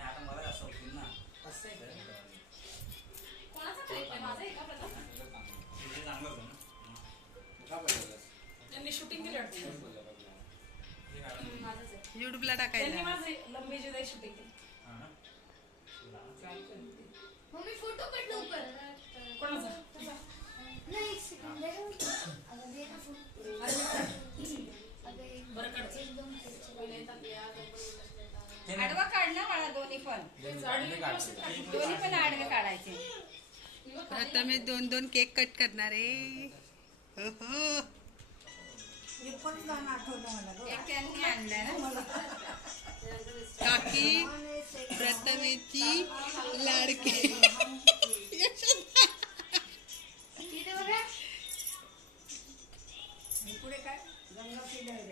आता मला जास्त होतील ना असं आहे कोणाचा क्लिप आहे माझा एका प्रकार तुझे चांगलं होतं ना का बोललास त्यांनी शूटिंग केली वाटतं यूट्यूबला टाकायला त्यांनी माझी लंबी जुदाई शूटिंग केली हां ना मम्मी फोटो काढ लवकर कोणाचा नाही एक सेकंड अगं दे ना फोन बरं काढ आडवा काढ ना मला दोन्ही पण आडवे काढायचे आता मी 2-2 केक कट करणार आहे काकी प्रथमेची लाडकी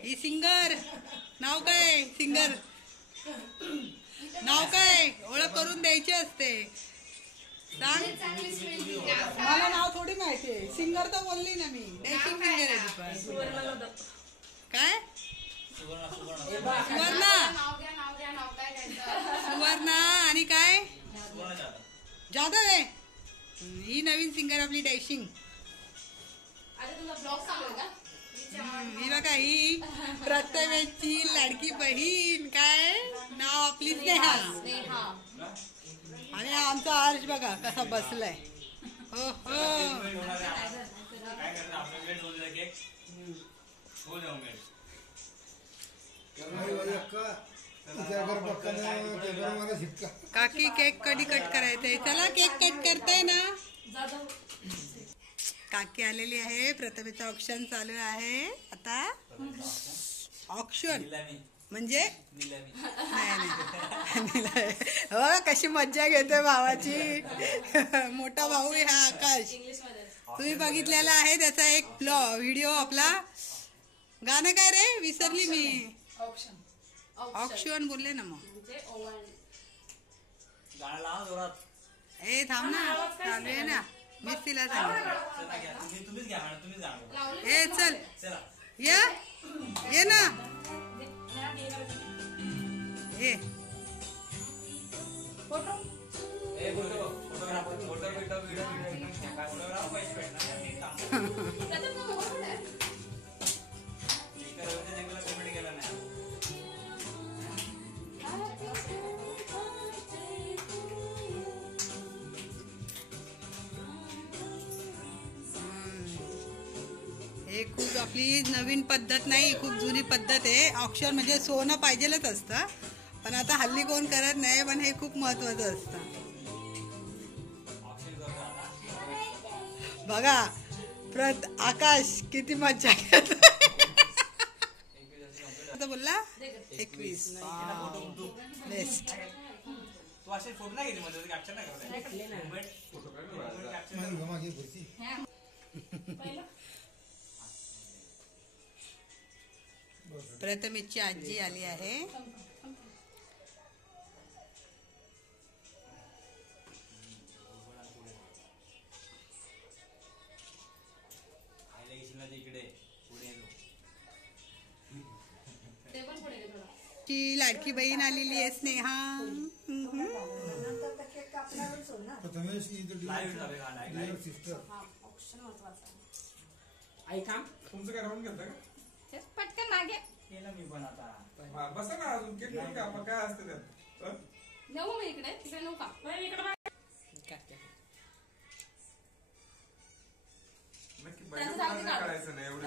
ही सिंगर नाव काय सिंगर नाव काय ओळख करून द्यायची असते सांग मला नाव थोडी माहिती आहे सिंगर तर बोलली ना मी डॅशिंग सिंगर आहे काय सुवर्णा सुवर्णा आणि काय जाधव आहे ही नवीन सिंगर आपली डॅशिंग ही बघा ही प्रथमेची लाडकी बहीण काय नाव आपली स्नेहा आणि आमचा हर्ष बघा कसा बसलाय हो हो काकी केक कधी कट करायचंय चला केक कट करताय ना काकी आलेली आहे प्रथमेचं ऑक्शन चालू आहे आता ऑक्शन म्हणजे नाही हो कशी मज्जा घेते भावाची मोठा भाऊ आहे हा आकाश तुम्ही बघितलेला आहे त्याचा एक व्हिडिओ आपला गाणं काय रे विसरली मी ऑक्शन बोलले ना मग ए थांब ना चालू आहे ना मीच तिला सांगितलं ए चल ये ना ए हे खूप आपली नवीन पद्धत नाही खूप जुनी पद्धत आहे ऑक्शन म्हणजे सोनं पाहिजेलच असतं पण आता हल्ली कोण करत नाही पण हे खूप महत्वाचं असतं बघा आकाश किती मज्जा घेत बोलला 21 बेस्ट तू असे फोटो नाही घेतले मध्ये कॅप्चर नाही करत प्रथमेची आजी आली आहे ची लाडकी बहीण आलेली आहे स्नेहा तुमचं काय राहून घेता का पटकन मागे केलं मी पण आता बसा ना अजून केक नाही का आपण काय असतं त्यात नेऊ मी इकडे तिकडे नेऊ का नक्की काढायचं नाही एवढं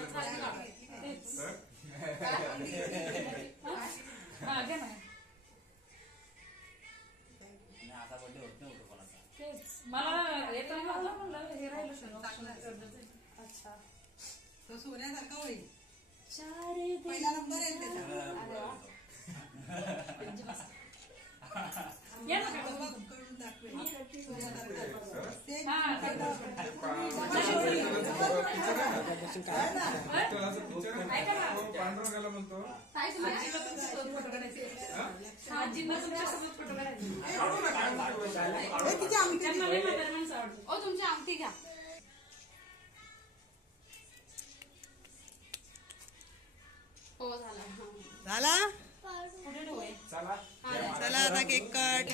आता बर्थडे होत नव्हतं कोणाचा मला हे राहिलं अच्छा तो सोन्यासारखा होईल पहिला नंबर आहे त्याचा पांडुरंगाला म्हणतो तुमची आमटी घ्या हो झाला चला चला आता केक कट.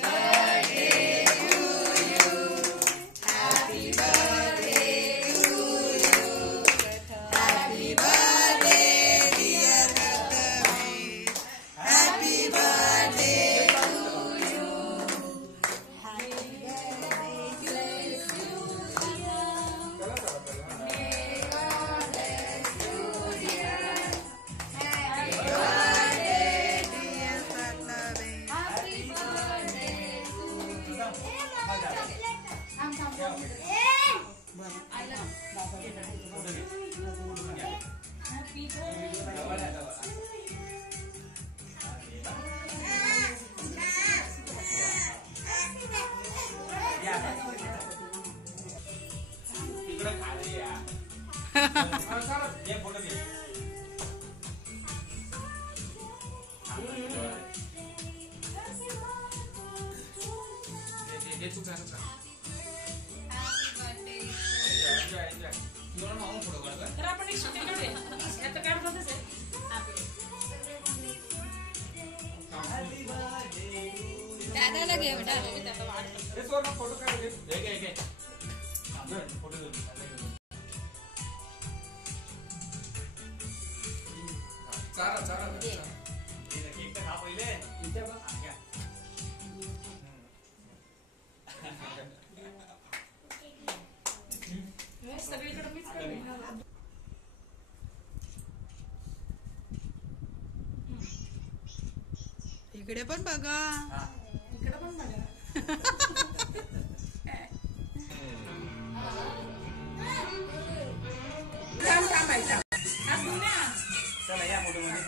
तर आपण एक शूटिंग करूया. आता काय म्हणतात ते? दादाला घे बेटा. हे सोड फोटो काढ घे. चारा सगळीकडे मीच करेन. इकडे पण बघा. इकडे पण बघा. चला या फोटो मध्ये.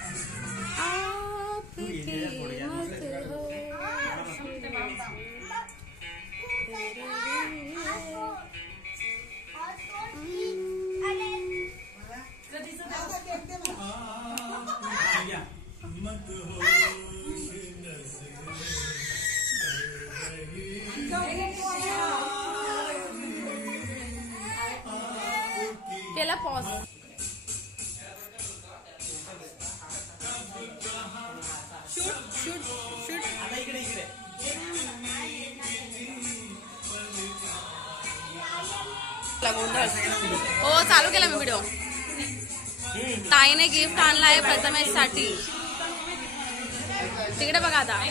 केला पॉज. शूट आता इकडे हो चालू केला मी व्हिडिओ. ताईने गिफ्ट आणलाय प्रथमेश साठी. तिकडे बघा आता.